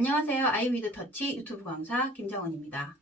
안녕하세요. 아이위드 터치 유튜브 강사 김정은입니다.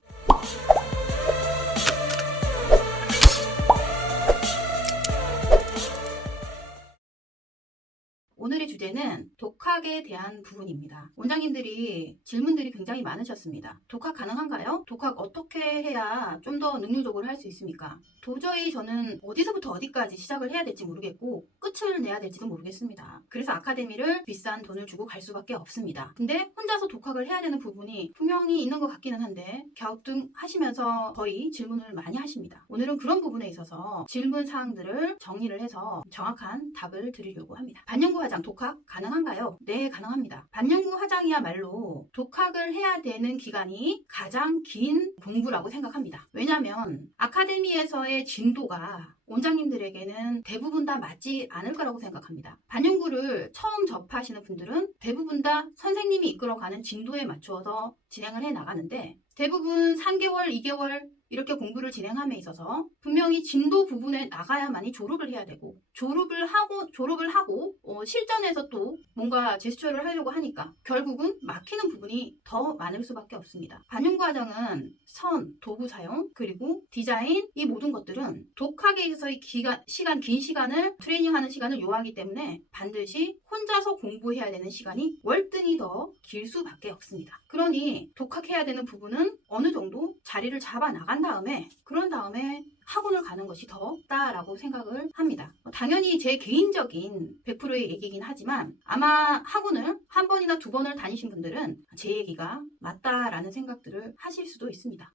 오늘의 주제는 독학에 대한 부분입니다. 원장님들이 질문들이 굉장히 많으셨습니다. 독학 가능한가요? 독학 어떻게 해야 좀 더 능률적으로 할 수 있습니까? 도저히 저는 어디서부터 어디까지 시작을 해야 될지 모르겠고 끝을 내야 될지도 모르겠습니다. 그래서 아카데미를 비싼 돈을 주고 갈 수밖에 없습니다. 근데 혼자서 독학을 해야 되는 부분이 분명히 있는 것 같기는 한데 갸우뚱하시면서 거의 질문을 많이 하십니다. 오늘은 그런 부분에 있어서 질문 사항들을 정리를 해서 정확한 답을 드리려고 합니다. 반영구 화장 독학 가능한가요? 네, 가능합니다. 반영구 화장이야말로 독학을 해야 되는 기간이 가장 긴 공부라고 생각합니다. 왜냐하면 아카데미에서의 진도가 원장님들에게는 대부분 다 맞지 않을 거라고 생각합니다. 반영구를 처음 접하시는 분들은 대부분 다 선생님이 이끌어가는 진도에 맞추어서 진행을 해 나가는데 대부분 3개월, 2개월 이렇게 공부를 진행함에 있어서 분명히 진도 부분에 나가야만이 졸업을 해야 되고 졸업을 하고 실전에서 또 뭔가 제스처를 하려고 하니까 결국은 막히는 부분이 더 많을 수밖에 없습니다. 반영구 화장은 선, 도구 사용, 그리고 디자인 이 모든 것들은 독학에 있어서의 긴 시간을 트레이닝하는 시간을 요하기 때문에 반드시 혼자서 공부해야 되는 시간이 월등히 더 길 수밖에 없습니다. 그러니 독학해야 되는 부분은 어느 정도 자리를 잡아 나간 다음에 그런 다음에 학원을 가는 것이 더 낫다라고 생각을 합니다. 당연히 제 개인적인 100%의 얘기긴 하지만 아마 학원을 한 번이나 두 번을 다니신 분들은 제 얘기가 맞다라는 생각들을 하실 수도 있습니다.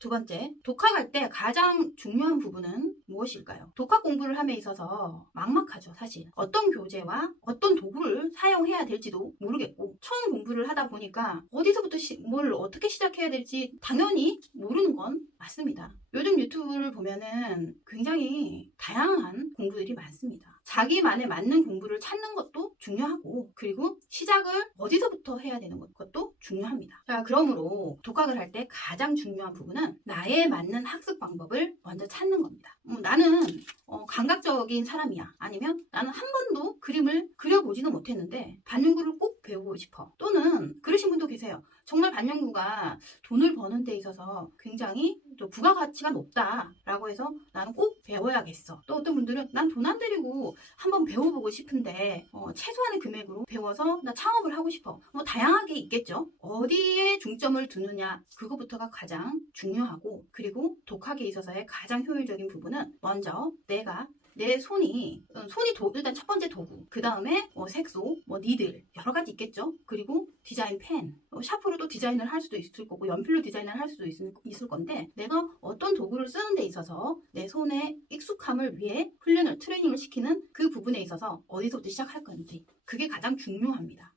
두 번째, 독학할 때 가장 중요한 부분은 무엇일까요? 독학 공부를 함에 있어서 막막하죠, 사실. 어떤 교재와 어떤 도구를 사용해야 될지도 모르겠고 처음 공부를 하다 보니까 어디서부터 뭘 어떻게 시작해야 될지 당연히 모르는 건 맞습니다. 요즘 유튜브를 보면은 굉장히 다양한 공부들이 많습니다. 자기만에 맞는 공부를 찾는 것도 중요하고 그리고 시작을 어디서부터 해야 되는 것도 중요합니다. 자, 그러므로 독학을 할 때 가장 중요한 부분은 나에 맞는 학습 방법을 먼저 찾는 겁니다. 나는 감각적인 사람이야. 아니면 나는 한 번도 그림을 그려보지는 못했는데 반영구를 꼭 배우고 싶어. 또는 그러신 분도 계세요. 정말 반영구가 돈을 버는 데 있어서 굉장히 또 부가가치가 높다라고 해서 나는 꼭 배워야겠어. 또 어떤 분들은 난 돈 안 들이고 한번 배워보고 싶은데 최소한의 금액으로 배워서 나 창업을 하고 싶어. 다양하게 있겠죠. 어디에 중점을 두느냐 그거부터가 가장 중요하고 그리고 독학에 있어서의 가장 효율적인 부분은 먼저 내 손이 일단 첫 번째 도구, 그 다음에 색소, 니들 여러 가지 있겠죠. 그리고 디자인 펜, 샤프로도 디자인을 할 수도 있을 거고 연필로 디자인을 할 수도 있을 건데 내가 어떤 도구를 쓰는 데 있어서 내 손의 익숙함을 위해 트레이닝을 시키는 그 부분에 있어서 어디서부터 시작할 건지 그게 가장 중요합니다.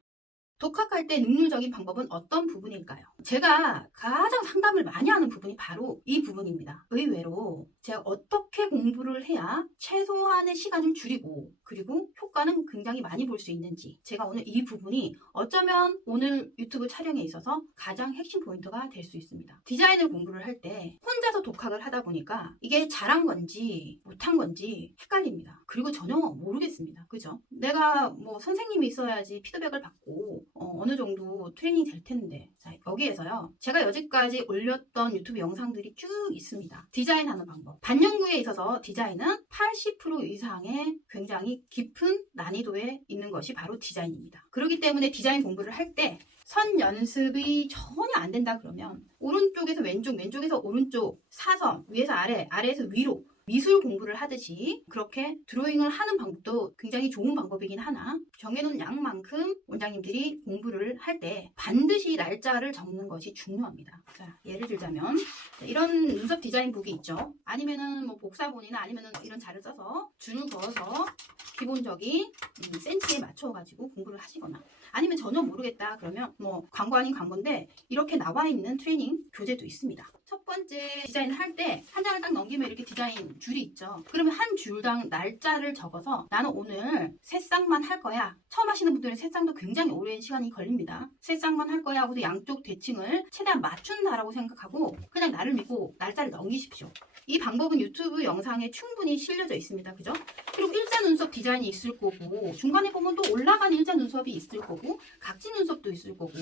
독학할 때 능률적인 방법은 어떤 부분일까요? 제가 가장 상담을 많이 하는 부분이 바로 이 부분입니다. 의외로 제가 어떻게 공부를 해야 최소한의 시간을 줄이고 그리고 효과는 굉장히 많이 볼 수 있는지 제가 오늘 이 부분이 어쩌면 오늘 유튜브 촬영에 있어서 가장 핵심 포인트가 될 수 있습니다. 디자인을 공부를 할 때 혼자서 독학을 하다 보니까 이게 잘한 건지 못한 건지 헷갈립니다. 그리고 전혀 모르겠습니다. 그죠? 내가 선생님이 있어야지 피드백을 받고 어느 정도 트레이닝이 될 텐데 자, 여기에서요 제가 여지까지 올렸던 유튜브 영상들이 쭉 있습니다. 디자인하는 방법 반영구에 있어서 디자인은 80% 이상의 굉장히 깊은 난이도에 있는 것이 바로 디자인입니다. 그렇기 때문에 디자인 공부를 할 때 선 연습이 전혀 안 된다 그러면 오른쪽에서 왼쪽, 왼쪽에서 오른쪽 사선, 위에서 아래, 아래에서 위로 미술 공부를 하듯이 그렇게 드로잉을 하는 방법도 굉장히 좋은 방법이긴 하나 정해놓은 양만큼 원장님들이 공부를 할 때 반드시 날짜를 적는 것이 중요합니다. 자, 예를 들자면 이런 눈썹 디자인 북이 있죠. 아니면은 복사본이나 아니면은 이런 자를 써서 줄을 그어서 기본적인 센치에 맞춰가지고 공부를 하시거나 아니면 전혀 모르겠다 그러면 광고 아닌 광고인데 이렇게 나와 있는 트레이닝 교재도 있습니다. 첫 번째 디자인을 할 때 한 장을 딱 넘기면 이렇게 디자인 줄이 있죠. 그러면 한 줄당 날짜를 적어서 나는 오늘 세 쌍만 할 거야. 처음 하시는 분들은 세 쌍도 굉장히 오랜 시간이 걸립니다. 세 쌍만 할 거야 하고도 양쪽 대칭을 최대한 맞춘다라고 생각하고 그냥 나를 믿고 날짜를 넘기십시오. 이 방법은 유튜브 영상에 충분히 실려져 있습니다. 그죠? 그리고 일자 눈썹 디자인이 있을 거고 중간에 보면 또 올라간 일자 눈썹이 있을 거고 거고 각진 눈썹도 있을 거고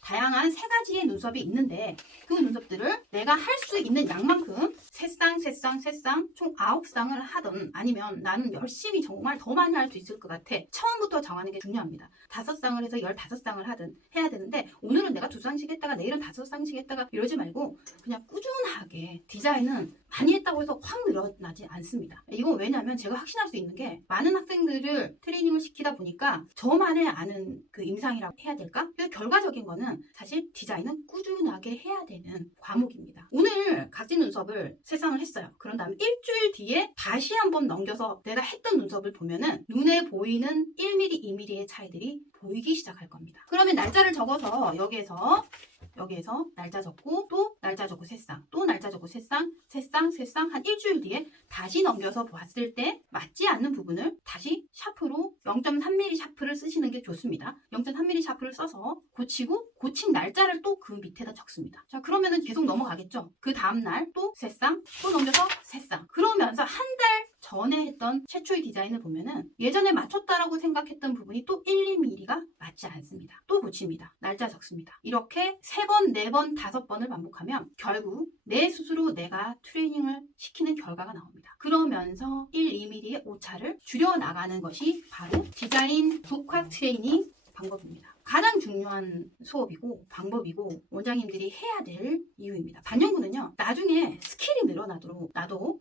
다양한 3가지의 눈썹이 있는데 그 눈썹들을 내가 할 수 있는 양만큼 3쌍 총 9쌍을 하든 아니면 나는 열심히 정말 더 많이 할 수 있을 것 같아. 처음부터 정하는 게 중요합니다. 5쌍을 해서 15쌍을 하든 해야 되는데 오늘은 내가 2쌍씩 했다가 내일은 5쌍씩 했다가 이러지 말고 그냥 꾸준하게 디자인은 많이 했다고 해서 확 늘어나지 않습니다. 이건 왜냐면 제가 확신할 수 있는 게 많은 학생들을 트레이닝을 시키다 보니까 저만의 아는 그 임상이라고 해야 될까? 그래서 결과적인 거는 사실 디자인은 꾸준하게 해야 되는 과목입니다. 오늘 각진 눈썹을 3쌍을 했어요. 그런 다음에 일주일 뒤에 다시 한번 넘겨서 내가 했던 눈썹을 보면은 눈에 보이는 1mm, 2mm의 차이들이 보이기 시작할 겁니다. 그러면 날짜를 적어서 여기에서 날짜 적고 또 날짜 적고 3쌍 또 날짜 적고 3쌍 한 일주일 뒤에 다시 넘겨서 봤을 때 맞지 않는 부분을 다시 샤프로 0.3mm 샤프를 쓰시는 게 좋습니다. 0.3mm 샤프를 써서 고치고 고친 날짜를 또 그 밑에다 적습니다. 자, 그러면은 계속 넘어가겠죠. 그 다음날 또 3쌍 또 넘겨서 3쌍 그러면서 한 달 전에 했던 최초의 디자인을 보면은 예전에 맞췄다라고 생각했던 부분이 또 1, 2mm가 맞지 않습니다. 또 고칩니다. 날짜 적습니다. 이렇게 3번, 4번, 5번을 반복하면 결국 내 스스로 내가 트레이닝을 시키는 결과가 나옵니다. 그러면서 1, 2mm의 오차를 줄여나가는 것이 바로 디자인 독학 트레이닝 방법입니다. 가장 중요한 수업이고 방법이고 원장님들이 해야 될 이유입니다. 반영구는요, 나중에 스킬이 늘어나도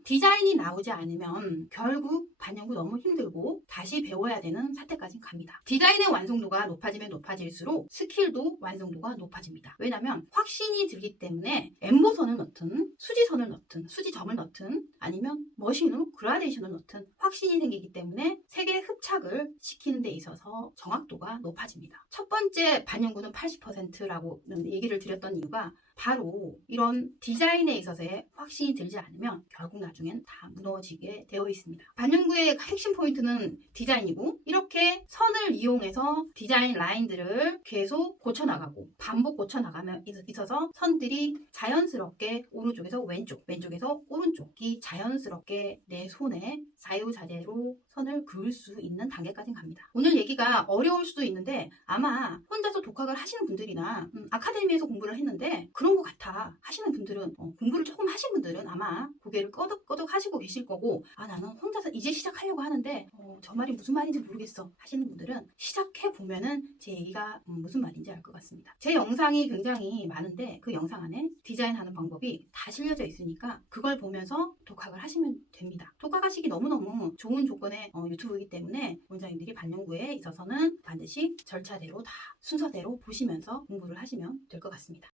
디자인이 나오지 않으면 결국 반영구 너무 힘들고 다시 배워야 되는 사태까지 갑니다. 디자인의 완성도가 높아지면 높아질수록 스킬도 완성도가 높아집니다. 왜냐하면 확신이 들기 때문에 엠보선을 넣든 수지선을 넣든 수지점을 넣든 아니면 머신으로 그라데이션을 넣든 확신이 생기기 때문에 색의 흡착을 시키는 데 있어서 정확도가 높아집니다. 첫 번째 반영구는 80%라고 얘기를 드렸던 이유가 바로 이런 디자인에 있어서의 확신이 들지 않으면 결국 나중엔 다 무너지게 되어 있습니다. 반영구의 핵심 포인트는 디자인이고 이렇게 선을 이용해서 디자인 라인들을 계속 고쳐나가고 반복 고쳐나가면 있어서 선들이 자연스럽게 오른쪽에서 왼쪽, 왼쪽에서 오른쪽이 자연스럽게 내 손에 자유자재로 선을 그을 수 있는 단계까지 갑니다. 오늘 얘기가 어려울 수도 있는데 아마 혼자서 독학을 하시는 분들이나 아카데미에서 공부를 했는데 그런 것 같아 하시는 분들은 공부를 조금 하신 분들은 아마 고개를 끄덕끄덕 하시고 계실 거고 나는 혼자서 이제 시작하려고 하는데 저 말이 무슨 말인지 모르겠어 하시는 분들은 시작해 보면은 제 얘기가 무슨 말인지 알 것 같습니다. 제 영상이 굉장히 많은데 그 영상 안에 디자인하는 방법이 다 실려져 있으니까 그걸 보면서 독학을 하시면 됩니다. 독학하시기 너무너무 좋은 조건의 유튜브이기 때문에 원장님들이 반영구에 있어서는 반드시 절차대로 다 순서대로 보시면서 공부를 하시면 될 것 같습니다.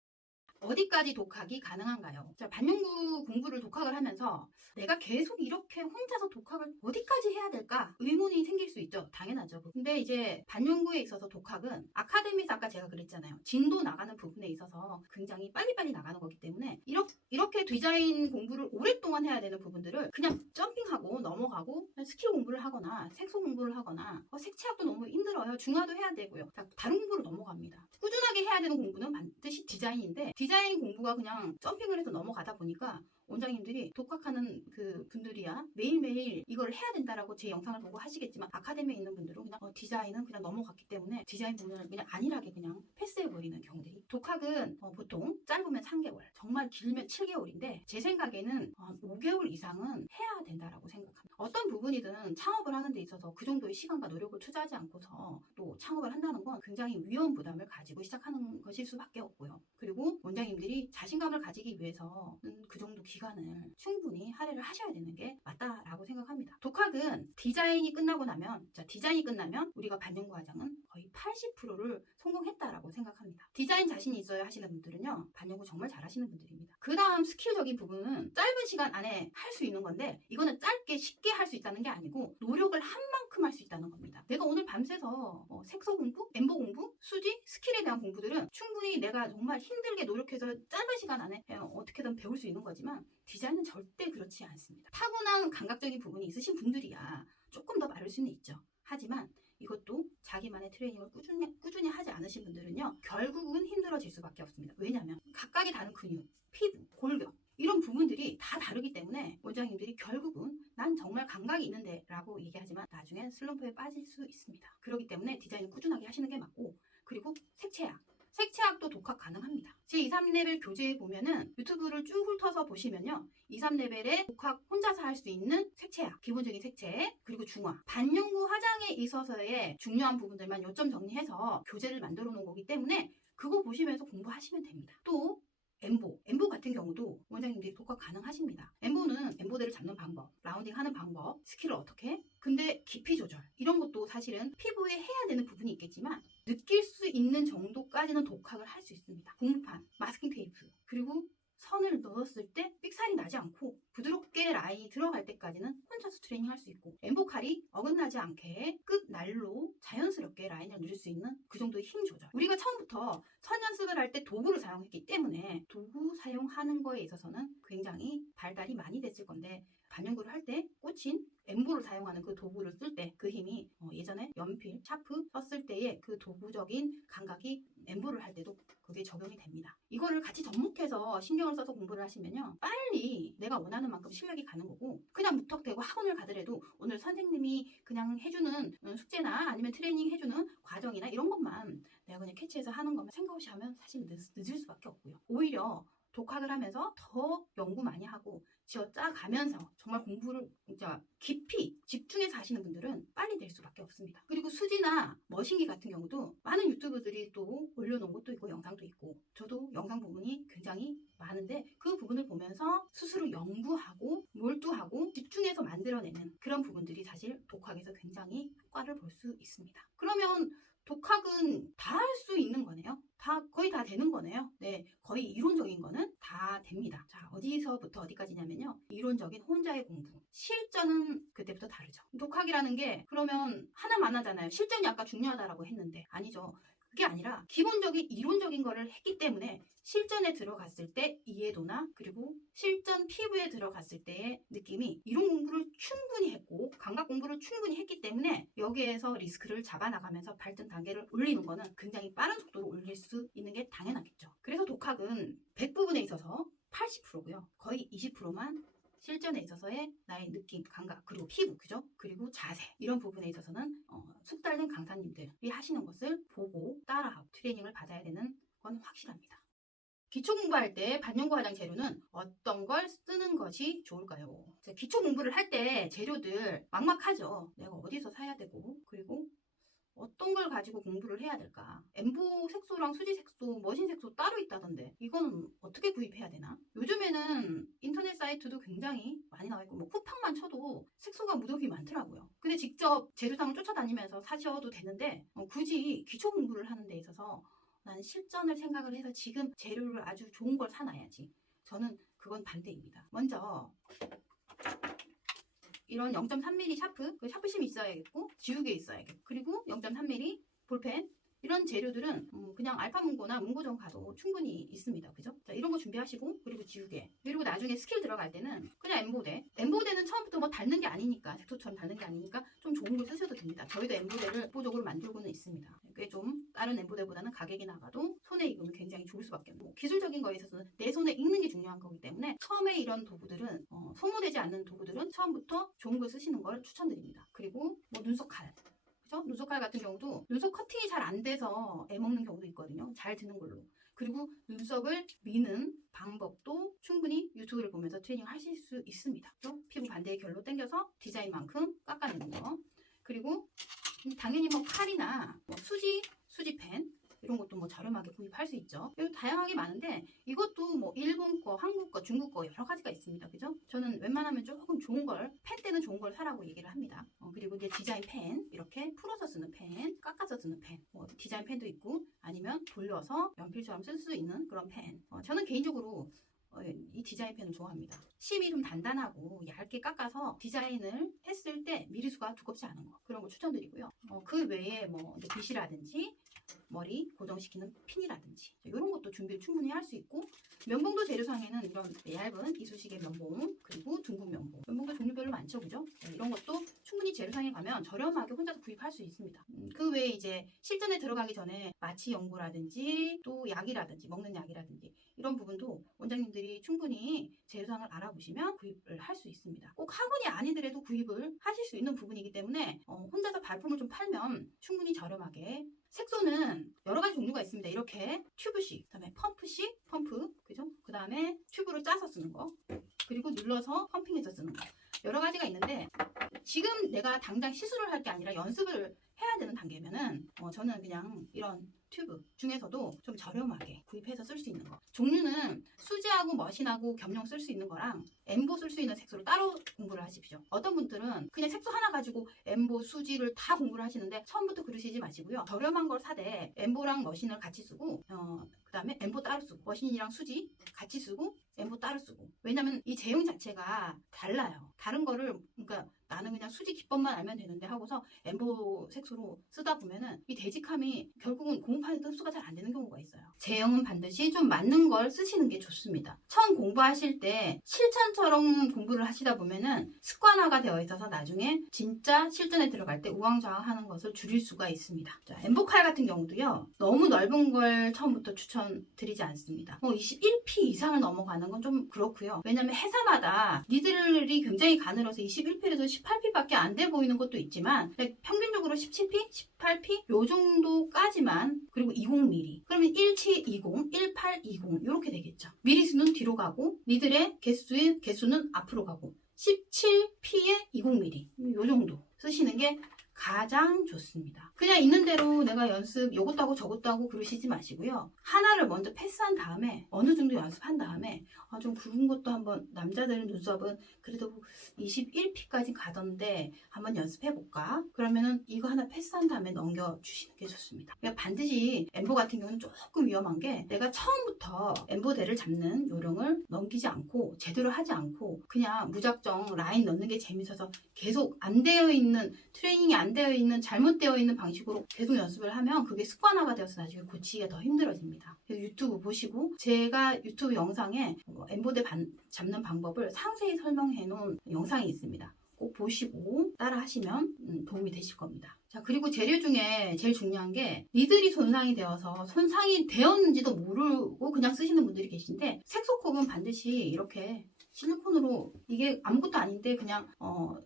어디까지 독학이 가능한가요? 자, 반영구 공부를 독학을 하면서 내가 계속 이렇게 혼자서 독학을 어디까지 해야 될까? 의문이 생길 수 있죠. 당연하죠. 근데 이제 반영구에 있어서 독학은 아카데미에서 아까 제가 그랬잖아요. 진도 나가는 부분에 있어서 굉장히 빨리빨리 나가는 거기 때문에 이렇게 디자인 공부를 오랫동안 해야 되는 부분들을 그냥 점핑하고 넘어가고 스킬 공부를 하거나 색소 공부를 하거나 색채학도 너무 힘들어요. 중화도 해야 되고요. 다른 공부로 넘어갑니다. 꾸준하게 해야 되는 공부는 반드시 디자인인데 디자인 공부가 그냥 점핑을 해서 넘어가다 보니까 원장님들이 독학하는 그 분들이야 매일매일 이걸 해야 된다라고 제 영상을 보고 하시겠지만 아카데미에 있는 분들은 그냥 디자인은 그냥 넘어갔기 때문에 디자인 부분을 그냥 안일하게 그냥 패스해버리는 경우들이 독학은 보통 짧으면 3개월 정말 길면 7개월인데 제 생각에는 5개월 이상은 해야 된다라고 생각합니다. 어떤 부분이든 창업을 하는 데 있어서 그 정도의 시간과 노력을 투자하지 않고서 또 창업을 한다는 건 굉장히 위험 부담을 가지고 시작하는 것일 수밖에 없고요. 그리고 원장님들이 자신감을 가지기 위해서는 그 정도 기간을 충분히 할애를 하셔야 되는 게 맞다라고 생각합니다. 독학은 디자인이 끝나고 나면 디자인이 끝나면 우리가 반영구 과정은 거의 80%를 성공했다라고 생각합니다. 디자인 자신이 있어야 하시는 분들은요 반영구 정말 잘하시는 분들입니다. 그 다음 스킬적인 부분은 짧은 시간 안에 할 수 있는 건데 이거는 짧게 쉽게 할 수 있다는 게 아니고 노력을 한 만큼 할 수 있다는 겁니다. 내가 오늘 밤새서 색소 공부, 엠보 공부, 수지, 스킬에 대한 공부들은 충분히 내가 정말 힘들게 노력해서 짧은 시간 안에 어떻게든 배울 수 있는 거지만 디자인은 절대 그렇지 않습니다. 타고난 감각적인 부분이 있으신 분들이야 조금 더 빠를 수는 있죠. 하지만 이것도 자기만의 트레이닝을 꾸준히 하지 않으신 분들은요 결국은 힘들어질 수밖에 없습니다. 왜냐하면 각각의 다른 근육, 피부, 골격 이런 부분들이 다 다르기 때문에 원장님들이 결국은 난 정말 감각이 있는데 라고 얘기하지만 나중엔 슬럼프에 빠질 수 있습니다. 그렇기 때문에 디자인을 꾸준하게 하시는 게 맞고, 그리고 색채약도 독학 가능합니다. 제 2, 3레벨 교재에 보면은 유튜브를 쭉 훑어서 보시면요, 2, 3레벨에 독학 혼자서 할 수 있는 색채약, 기본적인 색채, 그리고 중화, 반영구 화장에 있어서의 중요한 부분들만 요점 정리해서 교재를 만들어 놓은 거기 때문에 그거 보시면서 공부하시면 됩니다. 또 엠보 같은 경우도 원장님들이 독학 가능하십니다. 엠보는 엠보대를 잡는 방법, 라운딩 하는 방법, 스킬을 어떻게 해? 근데 깊이 조절, 이런 것도 사실은 피부에 해야 되는 부분이 있겠지만 느낄 수 있는 정도까지는 독학을 할 수 있습니다. 고무판, 마스킹 테이프, 그리고 선을 넣었을 때 삑살이 나지 않고 부드럽게 라인이 들어갈 때까지는 혼자서 트레이닝 할 수 있고, 엠보칼이 어긋나지 않게 끝 날로 자연스럽게 라인을 누릴 수 있는 그 정도의 힘 조절. 우리가 처음부터 선 연습을 할 때 도구를 사용했기 때문에 도구 사용하는 거에 있어서는 굉장히 발달이 많이 됐을 건데, 반영구를 할 때 꽂힌 엠보를 사용하는 그 도구를 쓸 때 그 힘이 예전에 연필, 샤프 썼을 때의 그 도구적인 감각이 엠보를 할 때도 그게 적용이 됩니다. 이거를 같이 접목해서 신경을 써서 공부를 하시면요, 빨리 내가 원하는 만큼 실력이 가는 거고, 그냥 무턱대고 학원을 가더라도 오늘 선생님이 그냥 해주는 숙제나 아니면 트레이닝 해주는 과정이나 이런 것만 내가 그냥 캐치해서 하는 것만 생각 없이 하면 사실 늦을 수밖에 없고요. 오히려 독학을 하면서 더 연구 많이 하고 쥐어짜 가면서 정말 공부를 진짜 깊이 집중해서 하시는 분들은 빨리 될 수밖에 없습니다. 그리고 수지나 머신기 같은 경우도 많은 유튜브들이 또 올려놓은 것도 있고 영상도 있고, 저도 영상 부분이 굉장히 많은데 그 부분을 보면서 스스로 연구하고 몰두하고 집중해서 만들어내는 그런 부분들이 사실 독학에서 굉장히 효과를 볼 수 있습니다. 그러면 독학은 다 할 수 있는 거네요. 거의 다 되는 거네요. 네, 거의 이론적인 거는 다 됩니다. 자, 어디서부터 어디까지냐면요, 이론적인 혼자의 공부, 실전은 그때부터 다르죠. 독학이라는 게 그러면 하나만 하잖아요. 실전이 아까 중요하다라고 했는데 아니죠. 그게 아니라 기본적인 이론적인 거를 했기 때문에 실전에 들어갔을 때 이해도나, 그리고 실전 피부에 들어갔을 때의 느낌이 이론 공부를 충분히 했고 감각 공부를 충분히 했기 때문에 여기에서 리스크를 잡아나가면서 발전 단계를 올리는 거는 굉장히 빠른 속도로 올릴 수 있는 게 당연하겠죠. 그래서 독학은 100부분에 있어서 80%고요. 거의 20%만 실전에 있어서의 나의 느낌, 감각, 그리고 피부, 그죠? 그리고 자세, 이런 부분에 있어서는 숙달된 강사님들이 하시는 것을 보고 따라하고 트레이닝을 받아야 되는 건 확실합니다. 기초 공부할 때 반영구 화장 재료는 어떤 걸 쓰는 것이 좋을까요? 기초 공부를 할 때 재료들 막막하죠. 내가 어디서 사야 되고, 그리고 어떤 걸 가지고 공부를 해야 될까? 엠보 색소랑 수지 색소, 머신 색소 따로 있다던데 이거는 어떻게 구입해야 되나? 요즘에는 인터넷 사이트도 굉장히 많이 나와 있고, 뭐 쿠팡만 쳐도 색소가 무더기 많더라고요. 근데 직접 재료상을 쫓아다니면서 사셔도 되는데 굳이 기초 공부를 하는 데 있어서 난 실전을 생각을 해서 지금 재료를 아주 좋은 걸 사놔야지. 저는 그건 반대입니다. 먼저 이런 0.3mm 샤프, 그 샤프심이 있어야겠고 지우개 있어야겠고, 그리고 0.3mm 볼펜, 이런 재료들은 그냥 알파문고나 문고점 가도 충분히 있습니다. 그죠? 자, 이런 거 준비하시고, 그리고 지우개, 그리고 나중에 스킬 들어갈 때는 그냥 엠보대는 처음부터 뭐 닳는 게 아니니까, 색소처럼 닳는 게 아니니까 좀 좋은 걸 쓰셔도 됩니다. 저희도 엠보대를 보적으로 만들고는 있습니다. 꽤 좀 다른 엠보대보다는 가격이 나가도 손에 익으면 굉장히 좋을 수밖에 없고, 기술적인 거에 있어서는 내 손에 익는 게 중요한 거기 때문에 처음에 이런 도구들은 소모되지 않는 도구들은 처음부터 좋은 걸 쓰시는 걸 추천드립니다. 그리고 뭐 눈썹 칼, 눈썹 칼 같은 경우도 눈썹 커팅이 잘 안 돼서 애먹는 경우도 있거든요. 잘 드는 걸로. 그리고 눈썹을 미는 방법도 충분히 유튜브를 보면서 트레이닝 하실 수 있습니다. 피부 반대의 결로 당겨서 디자인만큼 깎아내는 거. 그리고 당연히 뭐 칼이나 뭐 수지펜, 이런 것도 뭐 저렴하게 구입할 수 있죠. 여기 다양하게 많은데 이것도 뭐 일본 거, 한국 거, 중국 거 여러 가지가 있습니다. 그죠? 저는 웬만하면 조금 좋은 걸, 펜 때는 좋은 걸 사라고 얘기를 합니다. 그리고 이제 디자인 펜, 이렇게 풀어서 쓰는 펜, 깎아서 쓰는 펜, 디자인 펜도 있고, 아니면 돌려서 연필처럼 쓸 수 있는 그런 펜. 저는 개인적으로 이 디자인 펜을 좋아합니다. 심이 좀 단단하고 얇게 깎아서 디자인을 했을 때 미리수가 두껍지 않은 거, 그런 거 추천드리고요. 그 외에 뭐 빗이라든지 머리 고정시키는 핀이라든지 이런 것도 것도 준비를 충분히 할 수 있고, 면봉도 재료상에는 이런 얇은 이쑤시개 면봉, 그리고 둥근 면봉, 면봉도 종류별로 많죠, 그죠? 이런 것도 충분히 재료상에 가면 저렴하게 혼자서 구입할 수 있습니다. 그 외에 이제 실전에 들어가기 전에 마취 연고라든지 또 약이라든지 먹는 약이라든지 이런 부분도 원장님들이 충분히 재료상을 알아보시면 구입을 할 수 있습니다. 꼭 학원이 아니더라도 구입을 하실 수 있는 부분이기 때문에 혼자서 발품을 좀 팔면 충분히 저렴하게. 색소는 여러 가지 종류가 있습니다. 이렇게 튜브식, 그다음에 펌프식, 펌프, 그죠? 그다음에 튜브로 짜서 쓰는 거, 그리고 눌러서 펌핑해서 쓰는 거. 여러 가지가 있는데 지금 내가 당장 시술을 할 게 아니라 연습을 해야 되는 단계면은 저는 그냥 이런 튜브 중에서도 좀 저렴하게 구입해서 쓸 수 있는 거. 종류는 수지하고 머신하고 겸용 쓸 수 있는 거랑 엠보 쓸 수 있는 색소를 따로 공부를 하십시오. 어떤 분들은 그냥 색소 하나 가지고 엠보, 수지를 다 공부를 하시는데 처음부터 그러시지 마시고요. 저렴한 걸 사되 엠보랑 머신을 같이 쓰고 그 다음에 엠보 따로 쓰고 머신이랑 수지 같이 쓰고 엠보 따로 쓰고. 왜냐면 이 제형 자체가 달라요. 다른 거를 그러니까 나는 그냥 수지 기법만 알면 되는데 하고서 엠보 색소로 쓰다 보면은 이 되직함이 결국은 공부하는데 흡수가 잘 안 되는 경우가 있어요. 제형은 반드시 좀 맞는 걸 쓰시는 게 좋습니다. 처음 공부하실 때 실전처럼 공부를 하시다 보면은 습관화가 되어 있어서 나중에 진짜 실전에 들어갈 때 우왕좌왕하는 것을 줄일 수가 있습니다. 자, 엠보 칼 같은 경우도요. 너무 넓은 걸 처음부터 추천드리지 않습니다. 21p 이상을 넘어가는 건 좀 그렇고요. 왜냐면 회사마다 니들이 굉장히 가늘어서 21p에서 18p밖에 안 돼 보이는 것도 있지만 평균적으로 17p, 18p 요 정도까지만. 그리고 20mm. 그러면 1720, 1820 이렇게 되겠죠. 미리수는 뒤로 가고 니들의 개수는 앞으로 가고 17p에 20mm 요 정도 쓰시는 게 가장 좋습니다. 그냥 있는 대로 내가 연습 요것도 하고 저것도 하고 그러시지 마시고요. 하나를 먼저 패스한 다음에 어느 정도 연습한 다음에 좀 굵은 것도 한번, 남자들은 눈썹은 그래도 21p까지 가던데 한번 연습해볼까? 그러면은 이거 하나 패스한 다음에 넘겨주시는 게 좋습니다. 그러니까 반드시 엠보 같은 경우는 조금 위험한 게 내가 처음부터 엠보대를 잡는 요령을 넘기지 않고 제대로 하지 않고 그냥 무작정 라인 넣는 게 재밌어서 계속 안 되어 있는, 트레이닝이 안 되어 있는, 잘못되어 있는 방식으로 계속 연습을 하면 그게 습관화가 되어서 나중에 고치기가 더 힘들어집니다. 그래서 유튜브 보시고 제가 유튜브 영상에 엠보대 잡는 방법을 상세히 설명해 놓은 영상이 있습니다. 꼭 보시고 따라 하시면 도움이 되실 겁니다. 자, 그리고 재료 중에 제일 중요한 게 니들이 손상이 되어서 손상이 되었는지도 모르고 그냥 쓰시는 분들이 계신데, 색소컵은 반드시 이렇게 실리콘으로, 이게 아무것도 아닌데 그냥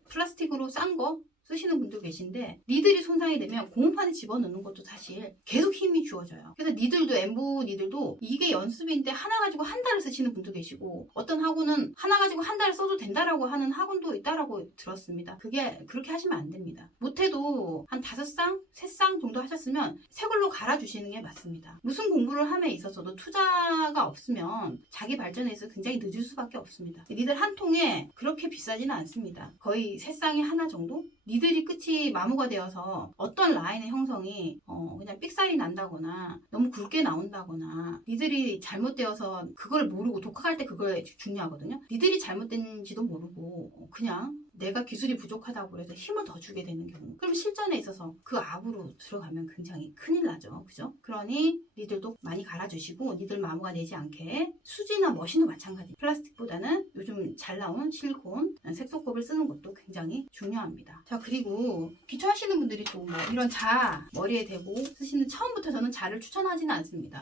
플라스틱으로 싼 거 쓰시는 분도 계신데 니들이 손상이 되면 고무판에 집어넣는 것도 사실 계속 힘이 주어져요. 그래서 니들도 엠보 니들도 이게 연습인데 하나 가지고 한 달을 쓰시는 분도 계시고, 어떤 학원은 하나 가지고 한 달을 써도 된다라고 하는 학원도 있다라고 들었습니다. 그게 그렇게 하시면 안 됩니다. 못해도 한 5쌍, 3쌍 정도 하셨으면 새 걸로 갈아주시는 게 맞습니다. 무슨 공부를 함에 있어서도 투자가 없으면 자기 발전에 있어서 굉장히 늦을 수밖에 없습니다. 니들 한 통에 그렇게 비싸지는 않습니다. 거의 3쌍에 하나 정도? 니들이 끝이 마모가 되어서 어떤 라인의 형성이 그냥 삑살이 난다거나 너무 굵게 나온다거나, 니들이 잘못되어서 그걸 모르고, 독학할 때 그걸 중요하거든요. 니들이 잘못된지도 모르고 그냥 내가 기술이 부족하다고 해서 힘을 더 주게 되는 경우, 그럼 실전에 있어서 그 압으로 들어가면 굉장히 큰일 나죠. 그죠? 그러니 니들도 많이 갈아주시고 니들 마모가 내지 않게, 수지나 머신도 마찬가지. 플라스틱보다는 요즘 잘 나온 실리콘 색소컵을 쓰는 것도 굉장히 중요합니다. 자, 그리고 기초하시는 분들이 또 이런 자 머리에 대고 쓰시는, 처음부터 저는 자를 추천하지는 않습니다.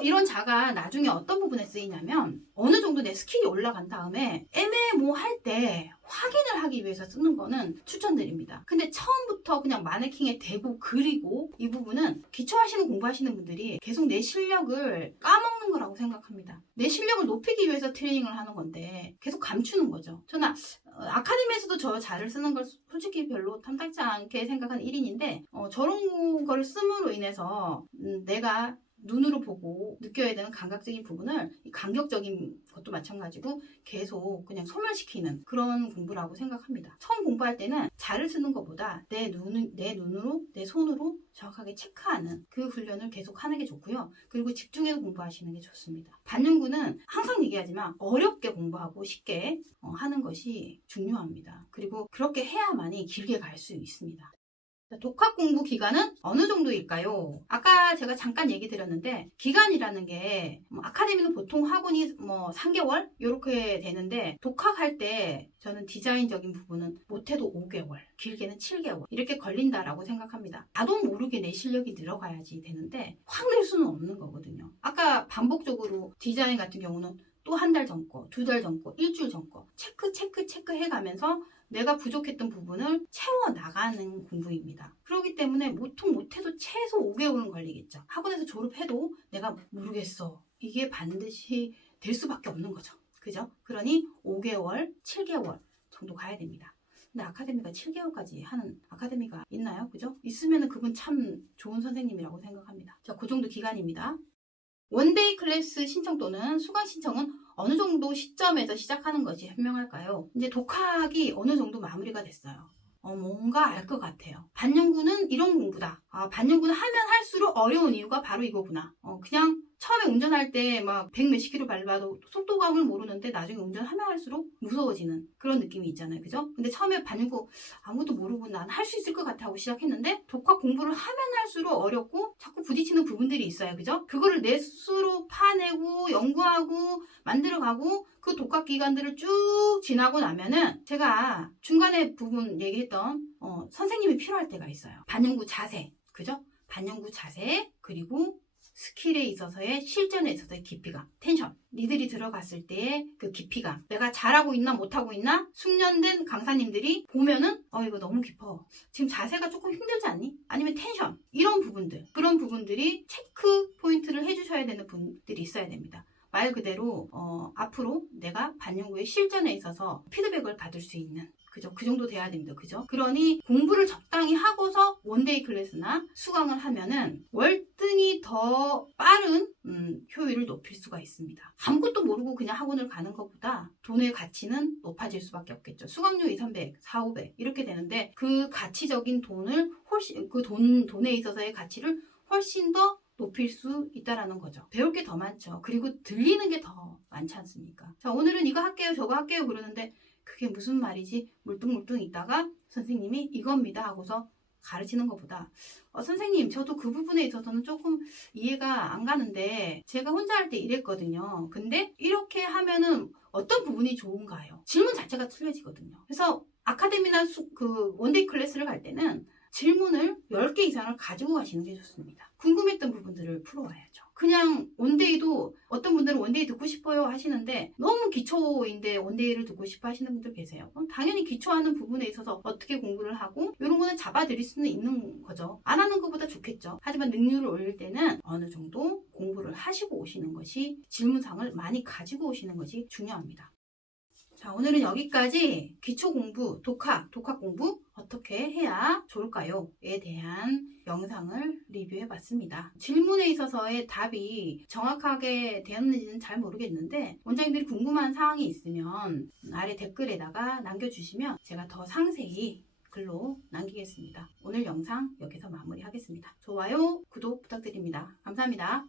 이런 자가 나중에 어떤 부분에 쓰이냐면, 어느 정도 내 스킬이 올라간 다음에 애매모할 때 확인을 하기 위해서 쓰는 거는 추천드립니다. 근데 처음부터 그냥 마네킹에 대고 그리고, 이 부분은 기초하시는 공부하시는 분들이 계속 내 실력을 까먹는 거라고 생각합니다. 내 실력을 높이기 위해서 트레이닝을 하는 건데 계속 감추는 거죠. 저는 아카데미에서도 저 자를 쓰는 걸 솔직히 별로 탐탁지 않게 생각하는 1인인데 저런 걸 씀으로 인해서 내가 눈으로 보고 느껴야 되는 감각적인 부분을, 감격적인 것도 마찬가지고 계속 그냥 소멸시키는 그런 공부라고 생각합니다. 처음 공부할 때는 자를 쓰는 것보다 내 눈으로, 내 손으로 정확하게 체크하는 그 훈련을 계속 하는 게 좋고요. 그리고 집중해서 공부하시는 게 좋습니다. 반영구는 항상 얘기하지만 어렵게 공부하고 쉽게 하는 것이 중요합니다. 그리고 그렇게 해야만이 길게 갈 수 있습니다. 독학 공부 기간은 어느 정도일까요? 아까 제가 잠깐 얘기 드렸는데 기간이라는 게 아카데미는 보통 학원이 3개월 이렇게 되는데 독학할 때 저는 디자인적인 부분은 못해도 5개월, 길게는 7개월 이렇게 걸린다라고 생각합니다. 나도 모르게 내 실력이 늘어가야지 되는데 확 늘 수는 없는 거거든요. 아까 반복적으로 디자인 같은 경우는 또 한 달 전 거, 2달 전 거, 일주일 전 거 체크 해가면서 내가 부족했던 부분을 채워나가는 공부입니다. 그렇기 때문에 보통 못해도 최소 5개월은 걸리겠죠. 학원에서 졸업해도 내가 모르겠어. 이게 반드시 될 수밖에 없는 거죠. 그죠? 그러니 5개월, 7개월 정도 가야 됩니다. 근데 아카데미가 7개월까지 하는 아카데미가 있나요? 그죠? 있으면 그분 참 좋은 선생님이라고 생각합니다. 자, 그 정도 기간입니다. 원데이 클래스 신청 또는 수강 신청은 어느 정도 시점에서 시작하는 것이 현명할까요? 이제 독학이 어느 정도 마무리가 됐어요. 뭔가 알 것 같아요. 반영구는 이런 공부다. 반영구는 하면 할수록 어려운 이유가 바로 이거구나. 그냥 처음에 운전할 때 막 100 몇십 킬로 밟아도 속도감을 모르는데 나중에 운전하면 할수록 무서워지는 그런 느낌이 있잖아요. 그죠? 근데 처음에 반영구 아무것도 모르고 난 할 수 있을 것 같아 하고 시작했는데 독학 공부를 하면 할수록 어렵고 자꾸 부딪히는 부분들이 있어요. 그죠? 그거를 내 스스로 파내고 연구하고 만들어가고 그 독학 기간들을 쭉 지나고 나면은 제가 중간에 부분 얘기했던 선생님이 필요할 때가 있어요. 반영구 자세, 그죠? 반영구 자세 그리고 스킬에 있어서의 실전에 있어서의 깊이감, 텐션. 니들이 들어갔을 때의 그 깊이감. 내가 잘하고 있나 못하고 있나? 숙련된 강사님들이 보면은 이거 너무 깊어. 지금 자세가 조금 힘들지 않니? 아니면 텐션. 이런 부분들. 그런 부분들이 체크 포인트를 해주셔야 되는 분들이 있어야 됩니다. 말 그대로 앞으로 내가 반영구의 실전에 있어서 피드백을 받을 수 있는 그죠? 그 정도 돼야 됩니다. 그죠? 그러니 공부를 적당히 하고서 원데이 클래스나 수강을 하면은 월등히 더 빠른 효율을 높일 수가 있습니다. 아무것도 모르고 그냥 학원을 가는 것보다 돈의 가치는 높아질 수밖에 없겠죠. 수강료 2, 300, 4, 500 이렇게 되는데 그 가치적인 돈을 훨씬 그 돈에 있어서의 가치를 훨씬 더 높일 수 있다라는 거죠. 배울 게 더 많죠. 그리고 들리는 게 더 많지 않습니까? 자, 오늘은 이거 할게요, 저거 할게요 그러는데 그게 무슨 말이지? 물뚱물뚱 있다가 선생님이 이겁니다 하고서 가르치는 것보다 선생님 저도 그 부분에 있어서는 조금 이해가 안 가는데 제가 혼자 할 때 이랬거든요. 근데 이렇게 하면은 어떤 부분이 좋은가요? 질문 자체가 틀려지거든요. 그래서 아카데미나 그 원데이 클래스를 갈 때는 질문을 10개 이상을 가지고 가시는 게 좋습니다. 궁금했던 부분들을 풀어와야죠. 그냥 원데이도 어떤 분들은 원데이 듣고 싶어요 하시는데 너무 기초인데 원데이를 듣고 싶어 하시는 분들 계세요. 그럼 당연히 기초하는 부분에 있어서 어떻게 공부를 하고 이런 거는 잡아드릴 수는 있는 거죠. 안 하는 것보다 좋겠죠. 하지만 능률을 올릴 때는 어느 정도 공부를 하시고 오시는 것이 질문상을 많이 가지고 오시는 것이 중요합니다. 자, 오늘은 여기까지 기초 공부, 독학 공부 어떻게 해야 좋을까요?에 대한 영상을 리뷰해 봤습니다. 질문에 있어서의 답이 정확하게 되었는지는 잘 모르겠는데 원장님들이 궁금한 사항이 있으면 아래 댓글에다가 남겨주시면 제가 더 상세히 글로 남기겠습니다. 오늘 영상 여기서 마무리하겠습니다. 좋아요, 구독 부탁드립니다. 감사합니다.